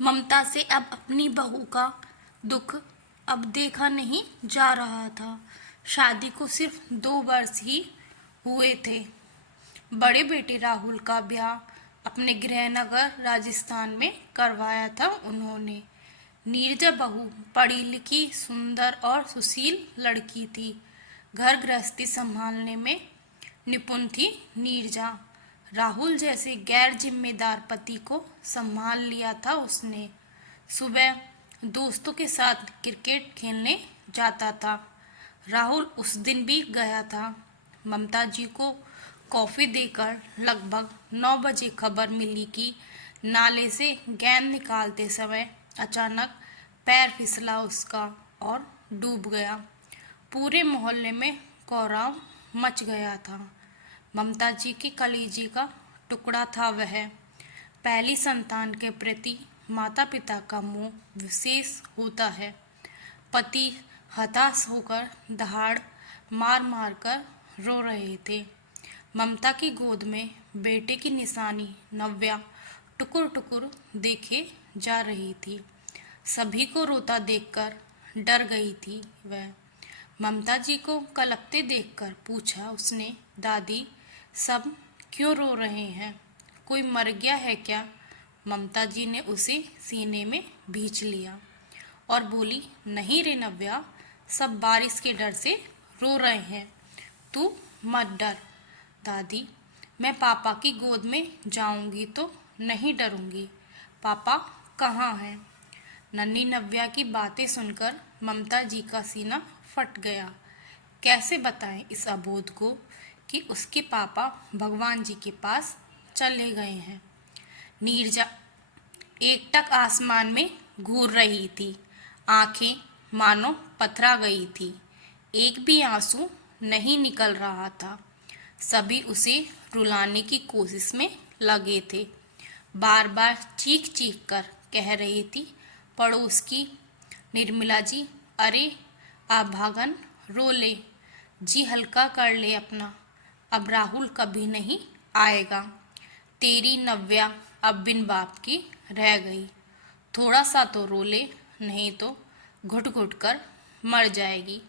ममता से अब अपनी बहू का दुख अब देखा नहीं जा रहा था। शादी को सिर्फ 2 वर्ष ही हुए थे। बड़े बेटे राहुल का ब्याह अपने गृहनगर राजस्थान में करवाया था उन्होंने। नीरजा बहू पढ़ी लिखी सुंदर और सुशील लड़की थी। घर गृहस्थी संभालने में निपुण थी नीरजा। राहुल जैसे गैर जिम्मेदार पति को संभाल लिया था उसने। सुबह दोस्तों के साथ क्रिकेट खेलने जाता था। राहुल उस दिन भी गया था। ममता जी को कॉफी देकर लगभग 9 बजे खबर मिली कि नाले से गेंद निकालते समय अचानक पैर फिसला उसका और डूब गया। पूरे मोहल्ले में कोहराम मच गया था। ममता जी के कलेजे का टुकड़ा था वह। पहली संतान के प्रति माता पिता का मोह विशेष होता है। पति हताश होकर दहाड़ मार मार कर रो रहे थे। ममता की गोद में बेटे की निशानी नव्या टुकुर टुकुर देखे जा रही थी। सभी को रोता देखकर डर गई थी वह। ममता जी को कलपते देखकर पूछा उसने, दादी सब क्यों रो रहे हैं? कोई मर गया है क्या? ममता जी ने उसे सीने में भींच लिया और बोली, नहीं रे नव्या, सब बारिश के डर से रो रहे हैं। तू मत डर दादी, मैं पापा की गोद में जाऊंगी तो नहीं डरूंगी। पापा कहाँ हैं? नन्ही नव्या की बातें सुनकर ममता जी का सीना फट गया। कैसे बताएं इस अबोध को कि उसके पापा भगवान जी के पास चले गए हैं। नीरजा एकटक आसमान में घूर रही थी। आंखें मानो पथरा गई थी। एक भी आंसू नहीं निकल रहा था। सभी उसे रुलाने की कोशिश में लगे थे। बार बार चीख चीख कर कह रही थी पड़ोस की निर्मला जी, अरे अभागन रो ले, जी हल्का कर ले अपना, अब राहुल कभी नहीं आएगा। तेरी नव्या अब बिन बाप की रह गई, थोड़ा सा तो रो ले, नहीं तो घुट घुट कर मर जाएगी।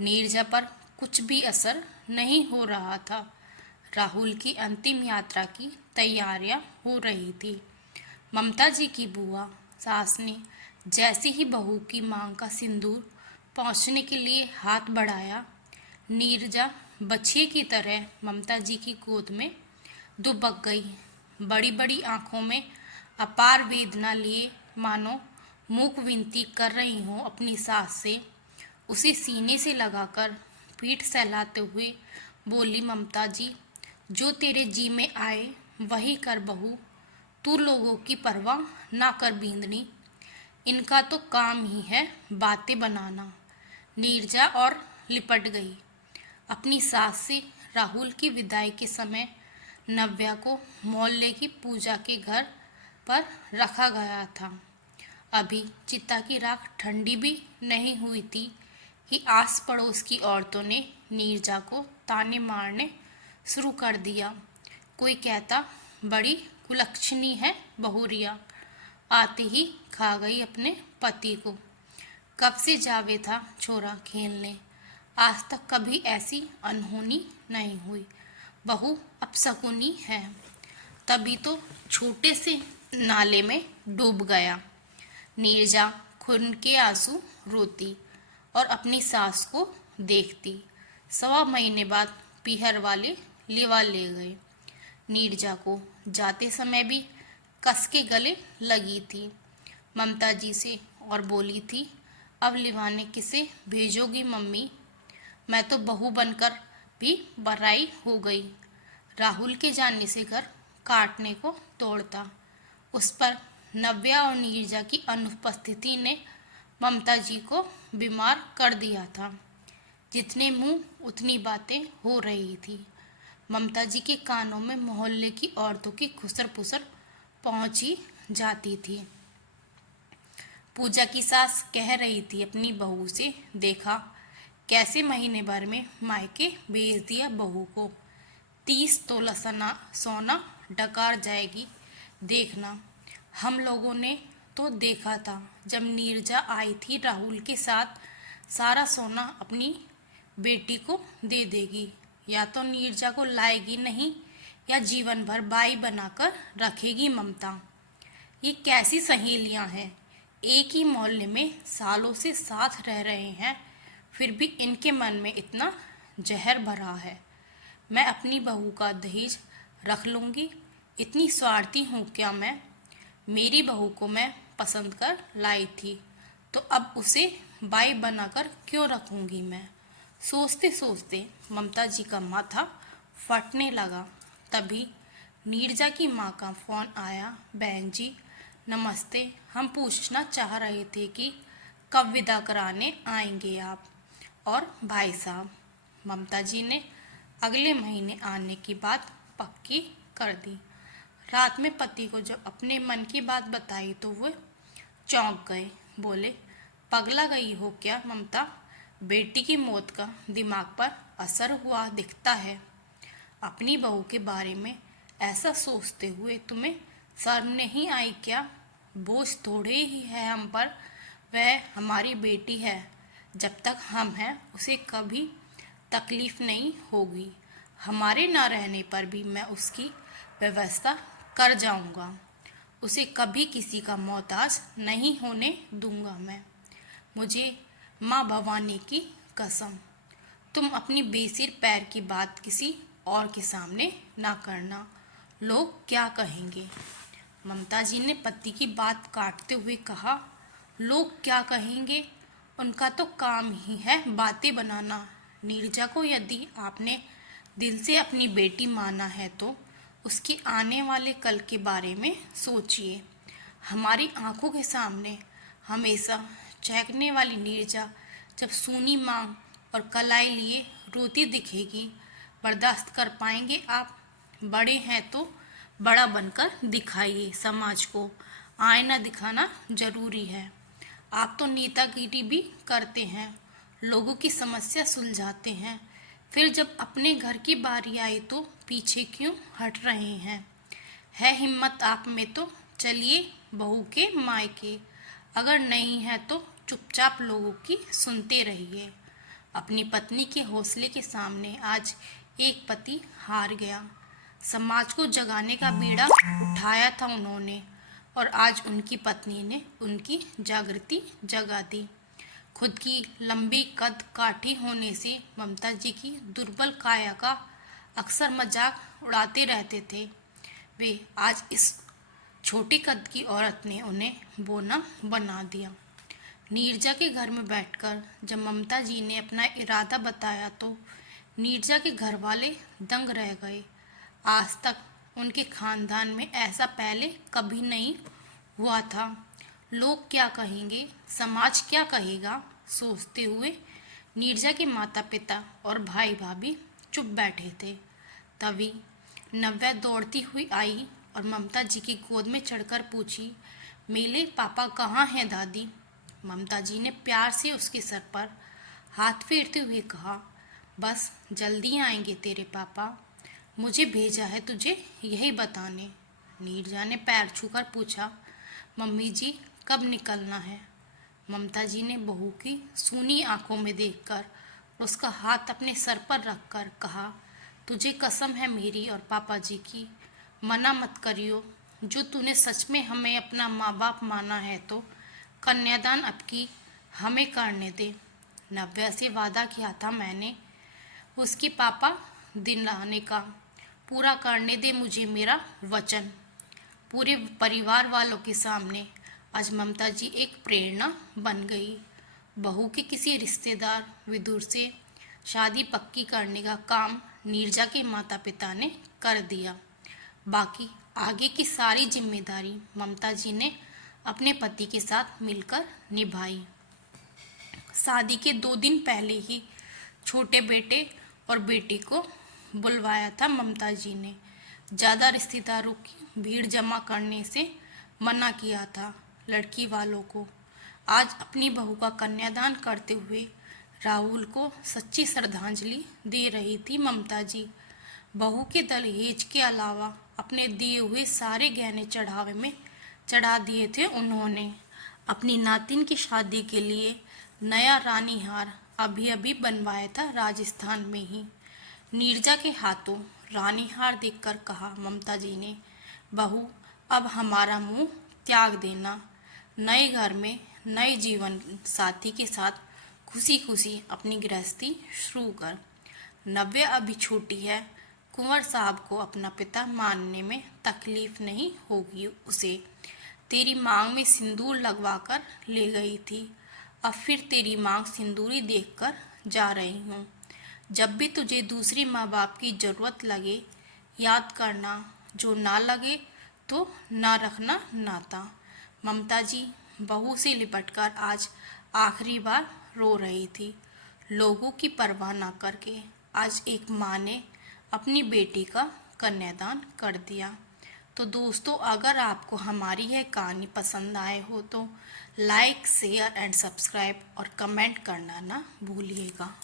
नीरजा पर कुछ भी असर नहीं हो रहा था। राहुल की अंतिम यात्रा की तैयारियां हो रही थी। ममता जी की बुआ सास ने जैसे ही बहू की मांग का सिंदूर पहुंचने के लिए हाथ बढ़ाया, नीरजा बछिए की तरह ममता जी की गोद में दुबक गई। बड़ी बड़ी आंखों में अपार वेदना लिए मानो मूक विनती कर रही हो अपनी सास से। उसे सीने से लगाकर पीठ सहलाते हुए बोली, ममता जी, जो तेरे जी में आए वही कर बहू, तू लोगों की परवाह ना कर बींदनी, इनका तो काम ही है बातें बनाना। नीरजा और लिपट गई। अपनी सास से राहुल की विदाई के समय नव्या को मोहल्ले की पूजा के घर पर रखा गया था। अभी चिता की राख ठंडी भी नहीं हुई थी कि आस पड़ोस की औरतों ने नीरजा को ताने मारने शुरू कर दिया। कोई कहता, बड़ी कुलक्षणी है बहुरिया, आते ही खा गई अपने पति को। कब से जावे था छोरा खेलने, आज तक कभी ऐसी अनहोनी नहीं हुई। बहू अपशकुनी है, तभी तो छोटे से नाले में डूब गया। नीरजा खून के आंसू रोती और अपनी सास को देखती। 1.25 महीने बाद पीहर वाले लेवा ले गए। नीरजा को जाते समय भी कस के गले लगी थी ममता जी से और बोली थी, अब लिवाने किसे भेजोगी मम्मी? मैं तो बहू बनकर भी बराई हो गई। राहुल के जाने से घर काटने को तोड़ता। उस पर नव्या और नीरजा की अनुपस्थिति ने ममता जी को बीमार कर दिया था। जितने मुंह उतनी बातें हो रही थी। ममता जी के कानों में मोहल्ले की औरतों की खुसर पुसर पहुंची जाती थी। पूजा की सास कह रही थी अपनी बहू से, देखा कैसे महीने भर में मायके भेज दिया बहू को, 30 तोला सोना डकार जाएगी, देखना। हम लोगों ने तो देखा था जब नीरजा आई थी राहुल के साथ। सारा सोना अपनी बेटी को दे देगी, या तो नीरजा को लाएगी नहीं या जीवन भर बाई बनाकर रखेगी ममता। ये कैसी सहेलियां हैं, एक ही मोहल्ले में सालों से साथ रह रहे हैं, फिर भी इनके मन में इतना जहर भरा है। मैं अपनी बहू का दहेज रख लूँगी, इतनी स्वार्थी हूँ क्या मैं? मेरी बहू को मैं पसंद कर लाई थी, तो अब उसे बाई बनाकर क्यों रखूँगी मैं? सोचते सोचते ममता जी का माथा फटने लगा। तभी नीरजा की माँ का फ़ोन आया। बहन जी नमस्ते, हम पूछना चाह रहे थे कि कब विदा कराने आएंगे आप और भाई साहब। ममता जी ने अगले महीने आने की बात पक्की कर दी। रात में पति को जब अपने मन की बात बताई तो वो चौंक गए। बोले, पगला गई हो क्या ममता? बेटी की मौत का दिमाग पर असर हुआ दिखता है। अपनी बहू के बारे में ऐसा सोचते हुए तुम्हें शर्म नहीं आई क्या? बोझ थोड़े ही है हम पर, वह हमारी बेटी है। जब तक हम हैं उसे कभी तकलीफ नहीं होगी। हमारे ना रहने पर भी मैं उसकी व्यवस्था कर जाऊंगा। उसे कभी किसी का मोहताज नहीं होने दूंगा मैं। मुझे माँ भवानी की कसम, तुम अपनी बेसिर पैर की बात किसी और के सामने ना करना। लोग क्या कहेंगे? ममता जी ने पति की बात काटते हुए कहा, लोग क्या कहेंगे? उनका तो काम ही है बातें बनाना। नीरजा को यदि आपने दिल से अपनी बेटी माना है तो उसके आने वाले कल के बारे में सोचिए। हमारी आंखों के सामने हमेशा चहकने वाली नीरजा जब सूनी मांग और कलाई लिए रोती दिखेगी, बर्दाश्त कर पाएंगे आप? बड़े हैं तो बड़ा बनकर दिखाइए। समाज को आईना दिखाना जरूरी है। आप तो नेतागिरी भी करते हैं, लोगों की समस्या सुलझाते हैं, फिर जब अपने घर की बारी आई तो पीछे क्यों हट रहे हैं? है हिम्मत आप में तो चलिए बहू के मायके, अगर नहीं है तो चुपचाप लोगों की सुनते रहिए। अपनी पत्नी के हौसले के सामने आज एक पति हार गया। समाज को जगाने का बीड़ा उठाया था उन्होंने, और आज उनकी पत्नी ने उनकी जागृति जगा दी। खुद की लंबी कद काठी होने से ममता जी की दुर्बल काया का अक्सर मजाक उड़ाते रहते थे वे। आज इस छोटे कद की औरत ने उन्हें बोना बना दिया। नीरजा के घर में बैठकर जब ममता जी ने अपना इरादा बताया तो नीरजा के घर वाले दंग रह गए। आज तक उनके खानदान में ऐसा पहले कभी नहीं हुआ था। लोग क्या कहेंगे, समाज क्या कहेगा, सोचते हुए नीरजा के माता पिता और भाई भाभी चुप बैठे थे। तभी नव्या दौड़ती हुई आई और ममता जी की गोद में चढ़कर पूछी, मेरे पापा कहाँ हैं दादी? ममता जी ने प्यार से उसके सर पर हाथ फेरते हुए कहा, बस जल्दी आएंगे तेरे पापा, मुझे भेजा है तुझे यही बताने। नीरजा ने पैर छूकर पूछा, मम्मी जी कब निकलना है? ममता जी ने बहू की सूनी आंखों में देखकर उसका हाथ अपने सर पर रखकर कहा, तुझे कसम है मेरी और पापा जी की, मना मत करियो। जो तूने सच में हमें अपना माँ बाप माना है तो कन्यादान अब की हमें करने दे। नव्या से वादा किया था मैंने उसके पापा दिन लाने का, पूरा करने दे मुझे मेरा वचन। पूरे परिवार वालों के सामने आज ममता जी एक प्रेरणा बन गई। बहू के किसी रिश्तेदार विदुर से शादी पक्की करने का काम नीरजा के माता पिता ने कर दिया। बाकी आगे की सारी जिम्मेदारी ममता जी ने अपने पति के साथ मिलकर निभाई। शादी के 2 दिन पहले ही छोटे बेटे और बेटी को बुलवाया था ममता जी ने। ज़्यादा रिश्तेदारों की भीड़ जमा करने से मना किया था लड़की वालों को। आज अपनी बहू का कन्यादान करते हुए राहुल को सच्ची श्रद्धांजलि दे रही थी ममता जी। बहू के दहेज के अलावा अपने दिए हुए सारे गहने चढ़ावे में चढ़ा दिए थे उन्होंने। अपनी नातिन की शादी के लिए नया रानी हार अभी अभी बनवाया था राजस्थान में ही। नीरजा के हाथों रानी हार देखकर कहा ममता जी ने, बहू अब हमारा मुंह त्याग देना, नए घर में नए जीवन साथी के साथ खुशी खुशी अपनी गृहस्थी शुरू कर। नव्या अभी छोटी है, कुंवर साहब को अपना पिता मानने में तकलीफ नहीं होगी उसे। तेरी मांग में सिंदूर लगवाकर ले गई थी, अब फिर तेरी मांग सिंदूरी देखकर जा रही हूँ। जब भी तुझे दूसरी माँ बाप की जरूरत लगे याद करना, जो ना लगे तो ना रखना नाता। ममता जी बहू से लिपटकर आज आखिरी बार रो रही थी। लोगों की परवाह ना करके आज एक माँ ने अपनी बेटी का कन्यादान कर दिया। तो दोस्तों, अगर आपको हमारी यह कहानी पसंद आए हो तो लाइक शेयर एंड सब्सक्राइब और कमेंट करना ना भूलिएगा।